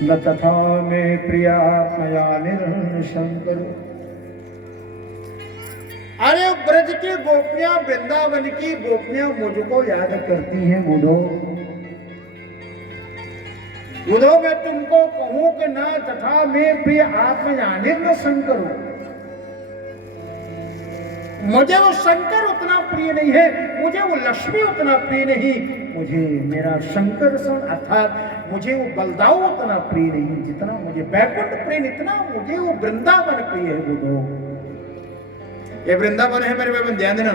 न तथा में प्रिया मया निरशंकर। अरे ब्रज की गोपियां, वृंदावन की गोपियां मुझको याद करती हैं। बुधो बुधो, मैं तुमको कहूं कि ना तथा में प्रिय आत्मजानिर न शंकर हो, मुझे वो शंकर उतना प्रिय नहीं है, मुझे वो लक्ष्मी उतना प्रिय नहीं, मुझे मेरा शंकर अर्थात मुझे वो बलदाऊ उतना प्रिय नहीं जितना मुझे बैकुंठ प्रिय, इतना मुझे वो वृंदावन प्रिय है। बुधो, ये वृंदावन है मेरे बहन, ध्यान देना,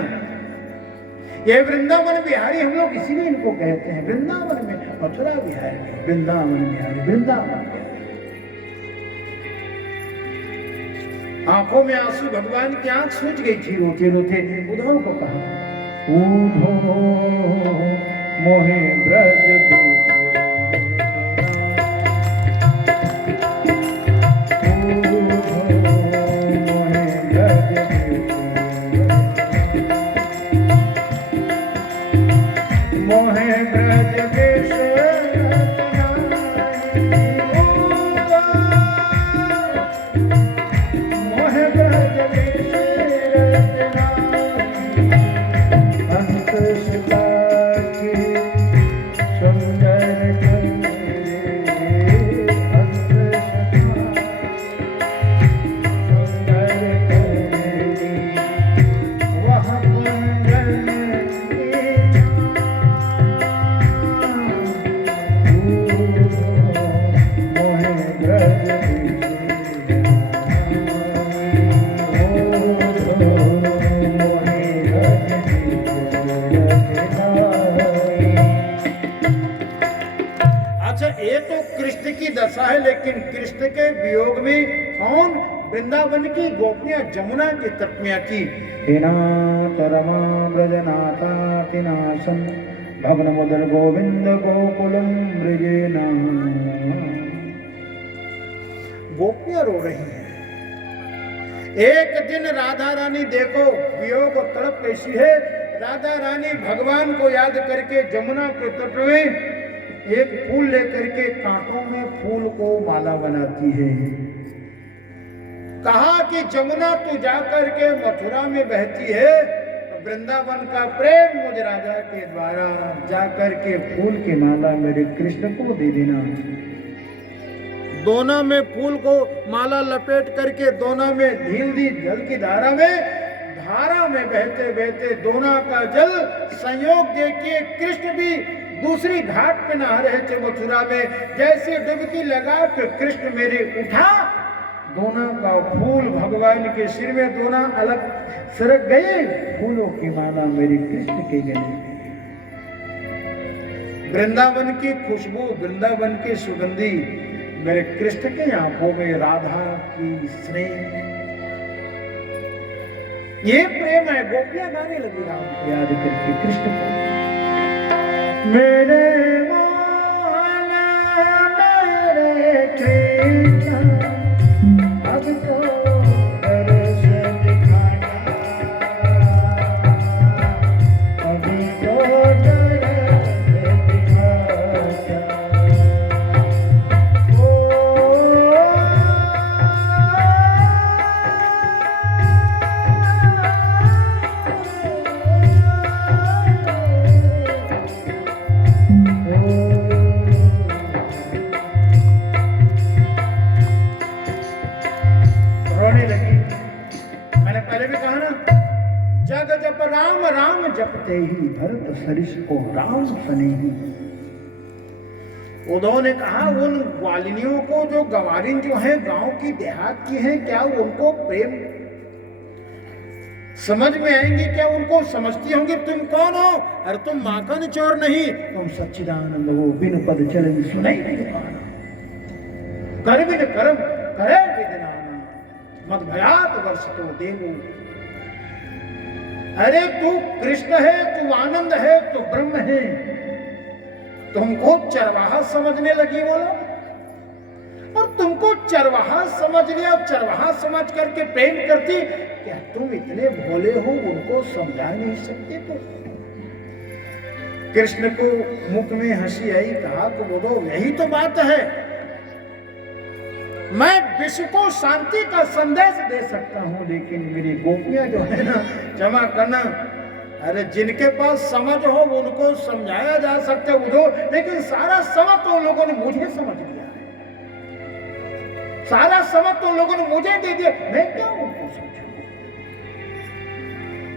ये वृंदावन बिहारी हम लोग इसीलिए इनको कहते हैं। वृंदावन में मथुरा बिहारी, वृंदावन बिहारी, वृंदावन बिहारी। आंखों में आंसू, भगवान की आंख सूझ गई थी रोते रोते। उद्धव को कहा, उद्धव मोहे ब्रज देश, मोहे ब्रज देश है, लेकिन कृष्ण के वियोग में कौन? वृंदावन की गोपियां जमुना के तट में आती। रमा ब्रजनाथातिनाशन भवन मुदल गोविंद गोकुलम ब्रजेना। गोपियां रो रही हैं। एक दिन राधा रानी, देखो वियोग और तड़प कैसी है। राधा रानी भगवान को याद करके जमुना के तट में एक फूल लेकर के कांटों में फूल को माला बनाती है। कहा कि जमुना तू जाकर के मथुरा में बहती है, वृंदावन का प्रेम मुझ राजा के द्वारा जाकर के फूल की माला मेरे कृष्ण को दे देना। दोनों में फूल को माला लपेट करके दोनों में ढील दी जल की धारा में बहते बहते दोनों का जल संयोग देखिए, कृष्ण भी दूसरी घाट पे नहा रहे थे मथुरा में। जैसे डुबकी लगा कि कृष्ण मेरे उठा, दोनों का फूल भगवान के सिर में दोनों अलग सरक गए। फूलों की माला मेरे कृष्ण के गले। वृंदावन की खुशबू, वृंदावन की सुगंधी मेरे कृष्ण की आंखों में, राधा की स्नेह, ये प्रेम है। गोपियां गाने लगी राम को याद करके कृष्ण को। मेरे मोहन मेरे कृष्ण अब तो दर्श दिखाना, अभी तो दर्श दिखाना। राम राम जपते ही भरत सरिस को राम सनेही। उद्धव ने कहा, उन ग्वालिनियों को जो गवारिन जो है गांव की देहात की हैं, क्या उनको प्रेम समझ में आएंगे? क्या उनको समझती होंगी? तुम कौन हो? अरे तुम माखन चोर नहीं, तुम सच्चिदानंद हो। बिन पद चले सुनाई नहीं पाना, कर बिन कर्म करे विदनाना, मद भयात वर्ष तो देवो। अरे तू कृष्ण है, तू आनंद है, तू ब्रह्म है, तुमको चरवाहा समझने लगी बोलो, और तुमको चरवाहा समझ लिया। चरवाहा समझ करके प्रेम करती, क्या तुम इतने भोले हो उनको समझा नहीं सकते? तो कृष्ण को मुख में हंसी आई, कहा कि बोलो यही तो बात है, मैं विश्व को शांति का संदेश दे सकता हूं, लेकिन मेरी गोपियां जो है ना, क्षमा करना, अरे जिनके पास समझ हो उनको समझाया जा सकता है उधर, लेकिन सारा समझ तो लोगों ने मुझे समझ लिया है, सारा समझ तो लोगों ने मुझे दे दिया, मैं क्या उनको समझूं।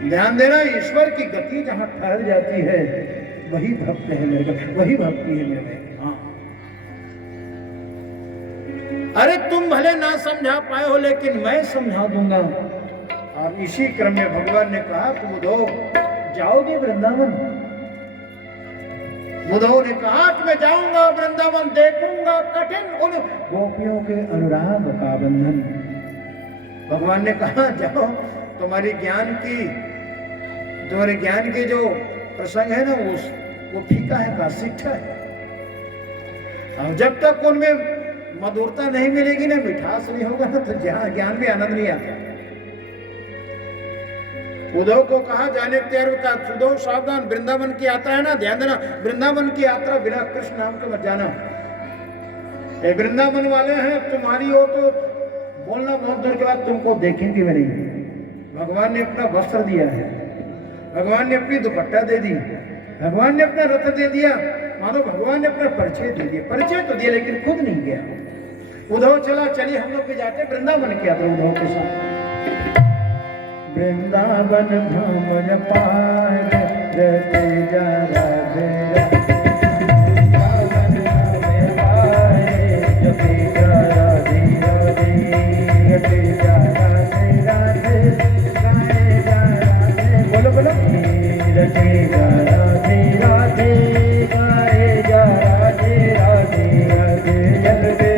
ध्यान देना, ईश्वर की गति जहां ठहर जाती है वही भक्त है मेरे, वही भक्ति है मेरे। हाँ, अरे तुम भले ना समझा पाए हो लेकिन मैं समझा दूंगा। और इसी क्रम में भगवान ने कहा तुम उद्धव जाओगे वृंदावन। उद्धव ने कहा कि मैं जाऊंगा वृंदावन, देखूंगा कठिन उन गोपियों के अनुराग का बंधन। भगवान ने कहा जाओ, तुम्हारे ज्ञान की जो प्रसंग है ना वो फीका है, का शिक्षा है। और जब तक उनमें मधुरता नहीं मिलेगी ना, मिठास नहीं होगा ना, तो ज्ञान भी आनंद नहीं आता। उद्धव को कहा जाने तैयार होता, उद्धव सावधान, वृंदावन की यात्रा है ना, ध्यान देना, वृंदावन की यात्रा बिना कृष्ण नाम के मत जाना। ये वृंदावन वाले हैं, तुम्हारी हो तो बोलना बहुत दूर के बाद तुमको देखेंगे भी नहीं। भगवान ने अपना वस्त्र दिया है, भगवान ने अपनी दुपट्टा दे दी, भगवान ने अपना रथ दे दिया, मानो भगवान ने अपना परिचय दे दिया। परिचय तो दिया लेकिन खुद नहीं गया। उद्धव चला, चलिए हम लोग भी जाते वृंदावन की यात्रा उद्धव के साथ। वृंदावन भ्रमण पार रते जा राधे बोलो बोलो रते जा राधे राधे गाए जा राधे राधे राधे जगते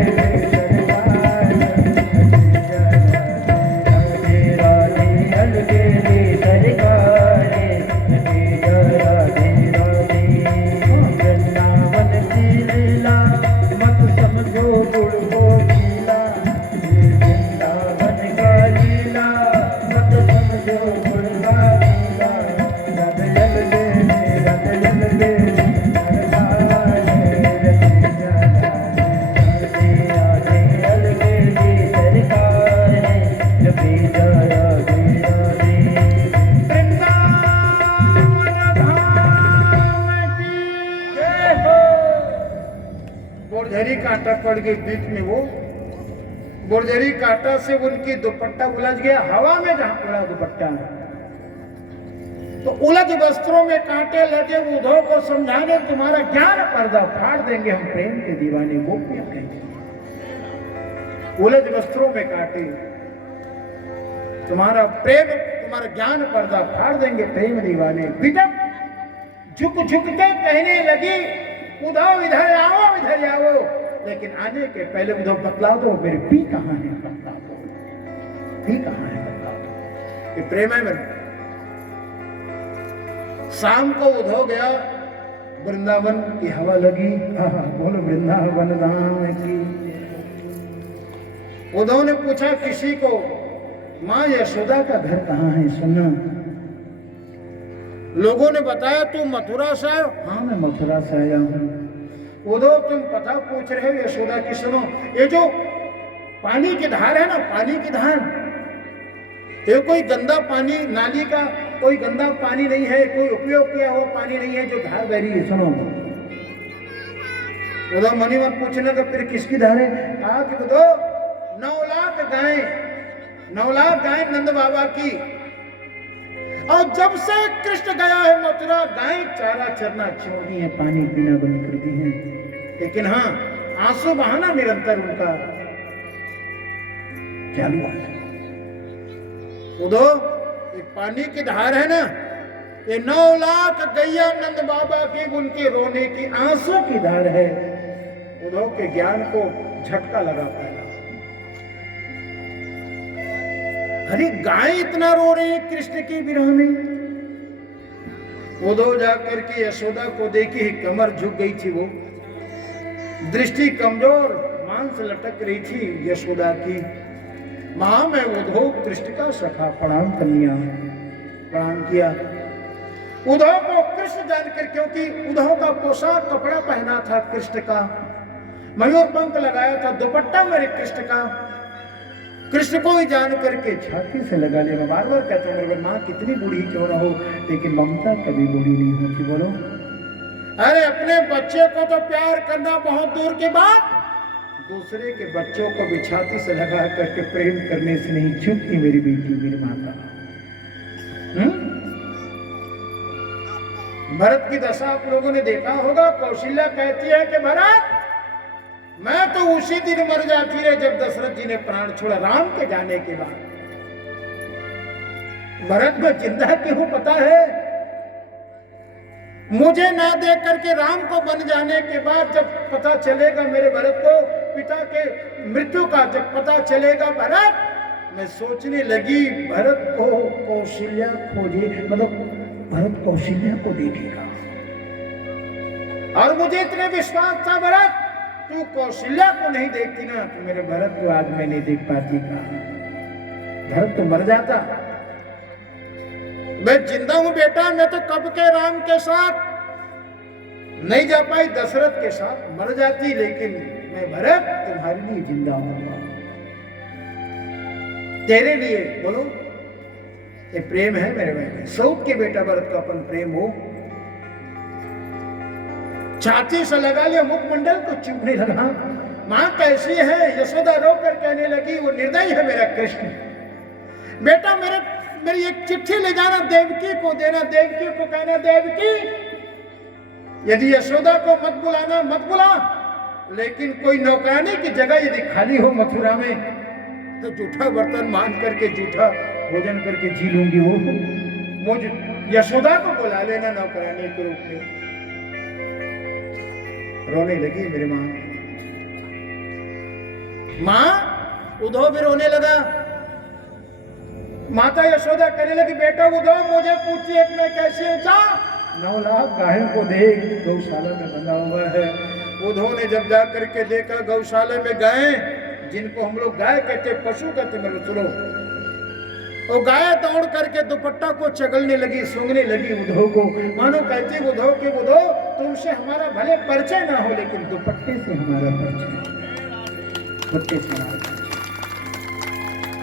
कांटा पड़ गई बीच में, वो गुर्जरी कांटा से उनकी दुपट्टा उलझ गया हवा में, जहां उड़ा दुपट्टा तो उलझ वस्त्रों में कांटे लगे। उद्धव को समझाने तुम्हारा ज्ञान पर्दा फाड़ देंगे, हम प्रेम के दीवाने गोपियां कहेंगे। उलझ वस्त्रों में कांटे, तुम्हारा प्रेम, तुम्हारा ज्ञान पर्दा फाड़ देंगे प्रेम दीवाने। बिटक झुक झुक के कहने लगी उद्धव इधर आओ इधर आओ, लेकिन आने के पहले उद्धव बतला दो मेरी पी कहां है, बतला दो पी कहां है, बतला दो। ये प्रेम है मेरे। शाम को उद्धव गया वृंदावन की हवा लगी, बोलो वृंदावन धाम की। उद्धव ने पूछा किसी को, माँ यशोदा का घर कहाँ है, सुनना। लोगों ने बताया तू मथुरा से आयो। हाँ मैं मथुरा से आया हूँ। उद्धव तुम पता पूछ रहे हो यशोदा की, सुनो, ये जो पानी की धार है ना, पानी की धार, ये कोई गंदा पानी, नाली का कोई गंदा पानी नहीं है, कोई उपयोग किया हुआ पानी नहीं है जो धार बह रही है, सुनो। उद्धव मनी मत पूछना तो फिर किसकी धार है? कहा कि उद्धव 9 लाख गाय नंद बाबा की, और जब से कृष्ण गया है मथुरा, गाय चारा चरना छोड़ दी है, पानी पीना बंद कर दी है, लेकिन हाँ आंसू बहाना निरंतर उनका चालू है। उद्धव ये पानी की धार है ना, ये 9 लाख गैया नंद बाबा की, उनके रोने की आंसू की धार है। उद्धव के ज्ञान को झटका लगा पाया। अरे गाय इतना रो रही है कृष्ण की विरह में। उद्धव जाकर के यशोदा को देखी, कमर झुक गई थी, वो दृष्टि कमजोर, मांस लटक रही थी यशोदा की। मां मैं उद्धव कृष्ण का सखा, प्रणाम कन्या, प्रणाम किया। उद्धव को कृष्ण जानकर, क्योंकि उद्धव का पोशाक कपड़ा पहना था कृष्ण का, मयूर पंख लगाया था, दुपट्टा मेरे कृष्ण का, कृष्ण को ही जान करके छाती से लगा लिया। मैं बार बार कहता हूँ मेरे माँ कितनी बूढ़ी क्यों ना हो, लेकिन ममता कभी बूढ़ी नहीं होती। बोलो, अरे अपने बच्चे को तो प्यार करना बहुत दूर की बात, दूसरे के बच्चों को भी छाती से लगा करके प्रेम करने से नहीं चूकती मेरी बेटी, मेरी माता। भरत की दशा आप लोगों ने देखा होगा। कौशल्या कहती है कि भरत, मैं तो उसी दिन मर जाती है जब दशरथ जी ने प्राण छोड़ा, राम के जाने के बाद। भरत में जिंदा क्यों पता है? मुझे ना देख करके राम को बन जाने के बाद जब पता चलेगा मेरे भरत को, पिता के मृत्यु का जब पता चलेगा भरत, मैं सोचने लगी भरत को कौशल्या खोजे, मतलब भरत कौशल्या को देखेगा। और मुझे इतने विश्वास था भरत तू कौशल्या को नहीं देखती ना तो मेरे भरत को आज मैं नहीं देख पाती का। भरत तो मर जाता, मैं जिंदा हूं बेटा, मैं तो कब के राम के साथ नहीं जा पाई, दशरथ के साथ मर जाती, लेकिन मैं भरत तुम्हारे लिए जिंदा हूं, तेरे लिए। बोलो, ये प्रेम है मेरे भाई। सऊद के बेटा भरत का अपन प्रेम हो, छाती से लगा लिया, मुखमंडल को चूमने लगा। मां कैसी है? यशोदा रोकर कहने लगी वो निर्दयी है मेरा कृष्ण। बेटा मेरी एक चिट्ठी ले जाना, देवकी को देना, देवकी को कहना देवकी यदि यशोदा को मत बुलाना मत बुला, लेकिन कोई नौकरानी की जगह यदि खाली हो मथुरा में तो जूठा बर्तन मान करके जूठा भोजन करके जी लूंगी। वो मुझे यशोदा को बुला लेना नौकरानी के रूप में। रोने लगी मेरी माँ। उद्धव भी रोने लगा। माता यशोदा कहने लगी बेटा उद्धव मुझे पूछिए मैं कैसे जा, 9 लाख गायों को देख गौशाला में बंधा हुआ है। उद्धव ने जब जा करके देखा गौशाला में गाय, जिनको हम लोग गाय कहते पशु कहते, मेरे सुनो, वो गाय दौड़ करके दुपट्टा को चगलने लगी, सूंघने लगी उद्धव को, मानो कहती उद्धव के उद्धव तुमसे हमारा भले परिचय ना हो लेकिन दुपट्टे से हमारा परिचय, दुपट्टे से हमारा परिचय।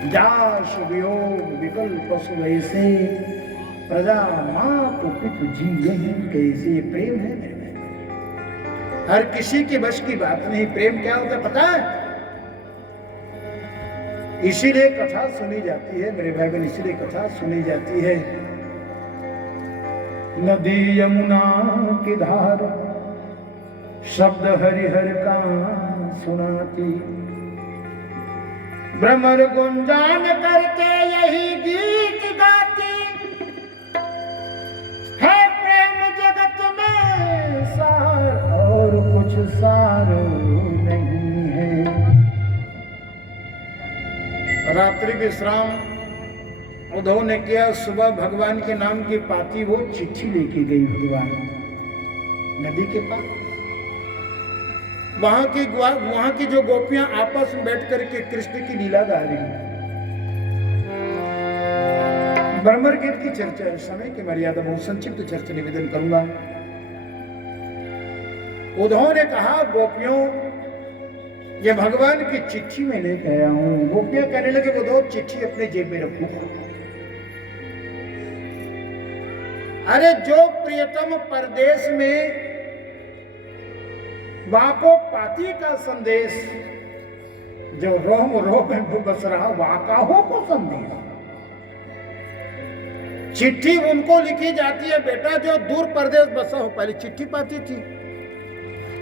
जाश वियोग विकल पशु ऐसे, प्रजा मात पितु जीवन कैसे। प्रेम है मेरे में, हर किसी के बस की बात नहीं। प्रेम क्या होता है पता है? इसीलिए कथा सुनी जाती है मेरे भाई बहन, इसीलिए कथा सुनी जाती है। नदी यमुना की धार शब्द हरिहर का सुनाती, भ्रमर गुंजान करके यही गीत गाती है। प्रेम जगत में सार और कुछ सार नहीं है। रात्रि विश्राम उद्धव ने किया। सुबह भगवान के नाम की पाती वो चिट्ठी लेके गई भगवान नदी के पास। वहां की जो गोपियां आपस में बैठ करके कृष्ण की लीला गा रही। भ्रमर गीत की चर्चा है, समय की मर्यादा बहुत संक्षिप्त चर्चा निवेदन करूंगा। उद्धव ने कहा गोपियों ये भगवान की चिट्ठी में लेके आया हूं। गोपियां कहने लगे उद्धव चिट्ठी अपने जेब में रखो। अरे जो प्रियतम परदेश में वाको पाती का संदेश, जो रोम रोम में बस रहा वाकाहो को संदेश। चिट्ठी उनको लिखी जाती है बेटा जो दूर परदेश बसा हो। पहले चिट्ठी पाती थी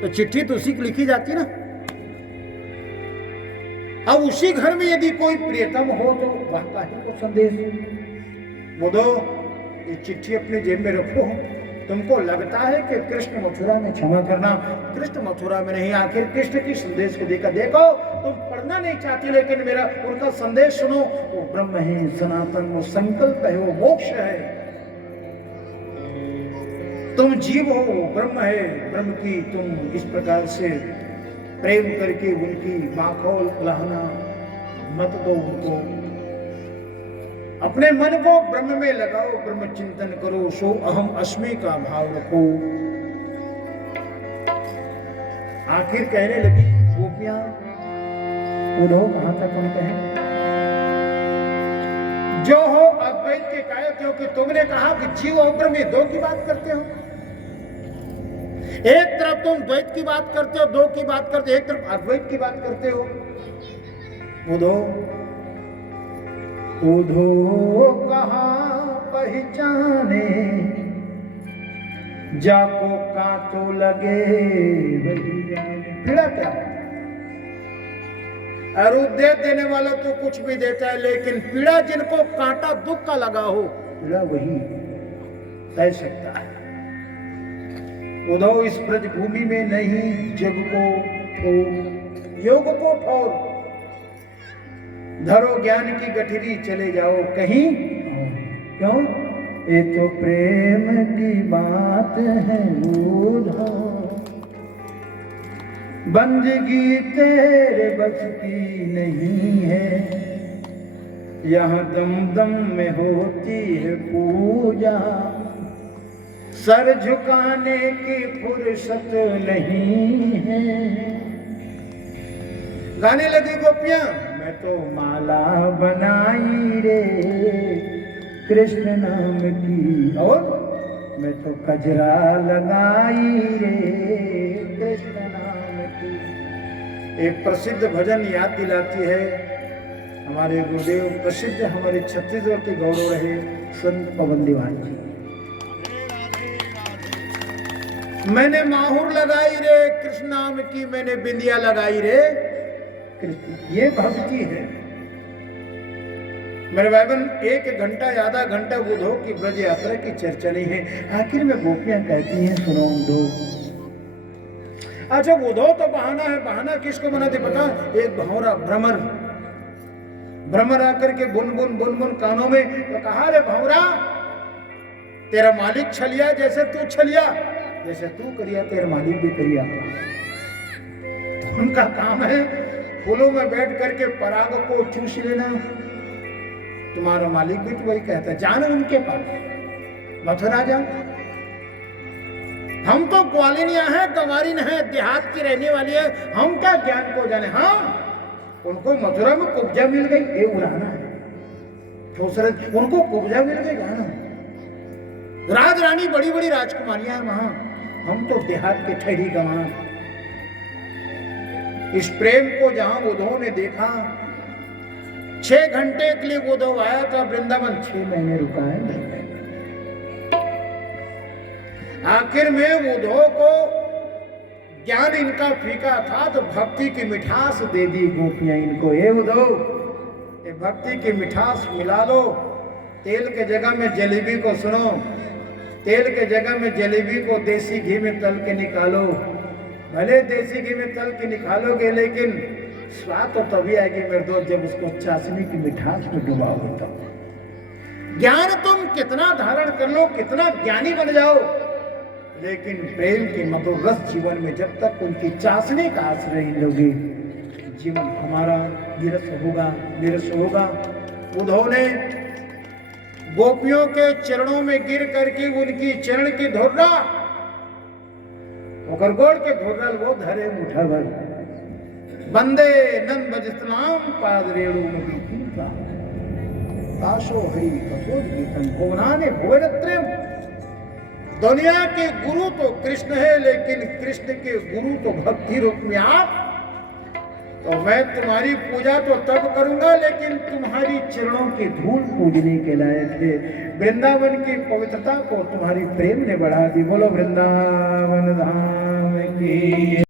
तो चिट्ठी तो उसी की लिखी जाती ना। अब उसी घर में यदि कोई प्रियतम हो तो वाकाही को संदेश। बोलो ये चिट्ठी अपने जेब में रखो। तुमको लगता है कि कृष्ण मथुरा में, क्षमा करना, कृष्ण मथुरा में नहीं, आखिर कृष्ण की संदेश को देखा। देखो तुम पढ़ना नहीं चाहती लेकिन मेरा उनका संदेश सुनो। वो ब्रह्म है सनातन, वो संकल्प है, वो मोक्ष है। तुम जीव हो, वो ब्रह्म है। ब्रह्म की तुम इस प्रकार से प्रेम करके उनकी माखौल लहना मत दो उनको। अपने मन को ब्रह्म में लगाओ, ब्रह्म चिंतन करो, सो अहम अस्मि का भाव रखो। आखिर कहने लगी गोपियां। उधो कहां तक हम कहें, जो हो अद्वैत के कायल, क्योंकि तुमने कहा कि जीव और ब्रह्म दो की बात करते हो। एक तरफ तुम द्वैत की बात करते हो, दो की बात करते हो, एक तरफ अद्वैत की बात करते हो। उधो उधो कहां पहचाने, जाको कांटो लगे वही जाने। पीड़ा क्या है? और उपदेश देने वाला तो कुछ भी देता है, लेकिन पीड़ा जिनको कांटा दुख का लगा हो, पीड़ा वही सह सकता है। उधो इस ब्रज भूमि में नहीं जग को ठोर, योग को ठोर, धरो ज्ञान की गठरी चले जाओ कहीं। क्यों? ये तो प्रेम की बात है उधो, बंदगी तेरे बस की नहीं है, यहाँ दम दम में होती है पूजा, सर झुकाने की फुर्सत नहीं है। गाने लगी गोपियां, मैं तो माला बनाई रे कृष्ण नाम की, और मैं तो कजरा लगाई रे कृष्ण नाम की। एक प्रसिद्ध भजन याद दिलाती है हमारे गुरुदेव, प्रसिद्ध हमारे छत्तीसगढ़ के गौरव रहे संत पवन दीवान जी। मैंने माहुर लगाई रे कृष्ण नाम की, मैंने बिंदिया लगाई रे कृष्ण। ये भक्ति है मेरे भाई बहन। एक घंटा आधा घंटा उधो की ब्रज यात्रा की चर्चा नहीं है। आखिर में गोपियां कहती हैं, सुनो उधो। अच्छा उधो तो बहाना है, बहाना किसको बनाते पता? एक भौरा भ्रमर, भ्रमर आकर के बुन बुन कानों में तो कहा, रे भौरा तेरा मालिक छलिया जैसे तू छलिया, जैसे तू करिया तेरा मालिक भी करिया। उनका काम है फूलों में बैठ करके पराग को चूस लेना। तुम्हारा मालिक भी तो वही कहता है, जानो उनके पास, मथुरा जाओ। हम तो ग्वालिनिया है, गंवारिन है, देहात की रहने वाली है, हम क्या ज्ञान को जाने। हाँ उनको मथुरा में कुब्जा मिल गई, ये उड़ाना है दूसरे, उनको कुब्जा मिल गई गाना। राज रानी बड़ी बड़ी राजकुमारियां हैं वहां, हम तो देहात के ठहरी गंवार। इस प्रेम को जहां उद्धव ने देखा, 6 घंटे के लिए उद्धव आया था वृंदावन, 6 महीने रुका है। आखिर में उद्धव को ज्ञान इनका फीका था तो भक्ति की मिठास दे दी गोपियां इनको। हे उद्धव, ये भक्ति की मिठास मिला लो, तेल के जगह में जलेबी को सुनो, तेल के जगह में जलेबी को देसी घी में तल के निकालो। भले देसी घी में तल के निकालोगे, लेकिन स्वाद तो तभी आएगी मेरे दोस्त जब उसको चाशनी की मिठास में डुबाओगे तब। ज्ञान तुम कितना धारण कर लो, कितना ज्ञानी बन जाओ, लेकिन प्रेम के मधुर रस जीवन में जब तक उनकी चाशनी का आश्रय लोगे, जीवन हमारा निरस होगा, निरस होगा। उद्धव ने गोपियों के चरणों में गिर करके उनकी चरण की धुर्रा, गोड़ के धुर्रा वो धरे मुठा भर, बंदे नन बजतनाम पाद रेणु में आशो हरि कपोज गीतम भुवनाने भुवनत्रयम। दुनिया के गुरु तो कृष्ण है, लेकिन कृष्ण के गुरु तो भक्ति रूप में आप। तो मैं तुम्हारी पूजा तो तब करूंगा, लेकिन तुम्हारी चरणों की धूल पूजने के लायक है। वृंदावन की पवित्रता को तुम्हारी प्रेम ने बढ़ा दी। बोलो वृंदावन धाम की।